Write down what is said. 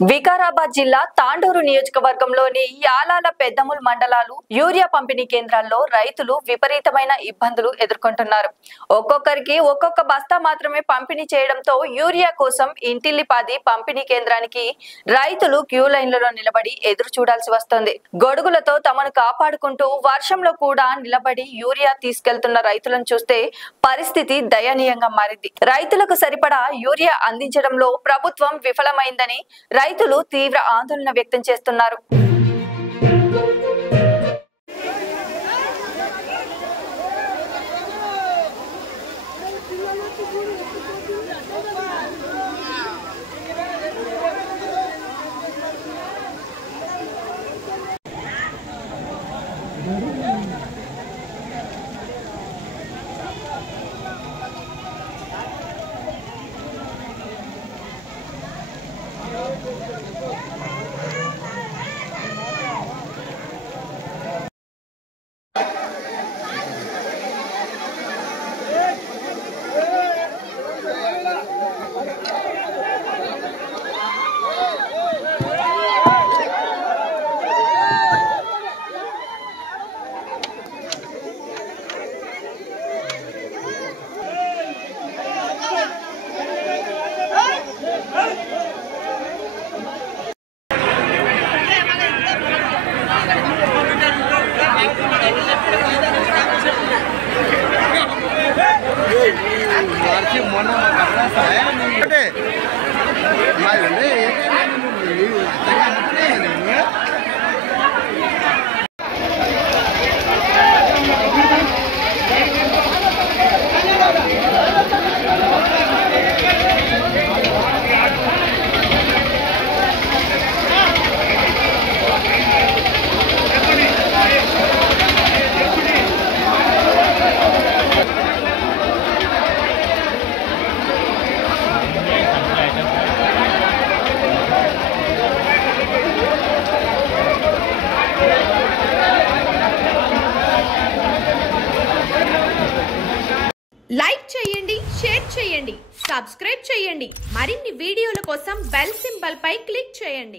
వికారాబాద్ జిల్లా తాండూరు నియోజకవర్గంలోని యాలాల పెద్దముల్ మండలాలు యూరియా పంపిణీ కేంద్రాల్లో రైతులు విపరీతమైన ఇబ్బందులు ఎదుర్కొంటున్నారు. ఒక్కొక్కరికి ఒక్కొక్క బస్తా మాత్రమే పంపిణీ చేయడంతో యూరియా కోసం ఇంటిల్లిపాది పంపిణీ కేంద్రానికి రైతులు క్యూ లైన్లలో నిలబడి ఎదురు చూడాల్సి వస్తోంది. గొడుగులతో తమను కాపాడుకుంటూ వర్షంలో కూడా నిలబడి యూరియా తీసుకెళ్తున్న రైతులను చూస్తే పరిస్థితి దయనీయంగా మారింది. రైతులకు సరిపడా యూరియా అందించడంలో ప్రభుత్వం విఫలమైందని రైతులు తీవ్ర ఆందోళన వ్యక్తం చేస్తున్నారు. లైక్ చేయండి, షేర్ చేయండి, సబ్స్క్రైబ్ చేయండి. మరిన్ని వీడియోల కోసం బెల్ సింబల్ పై క్లిక్ చేయండి.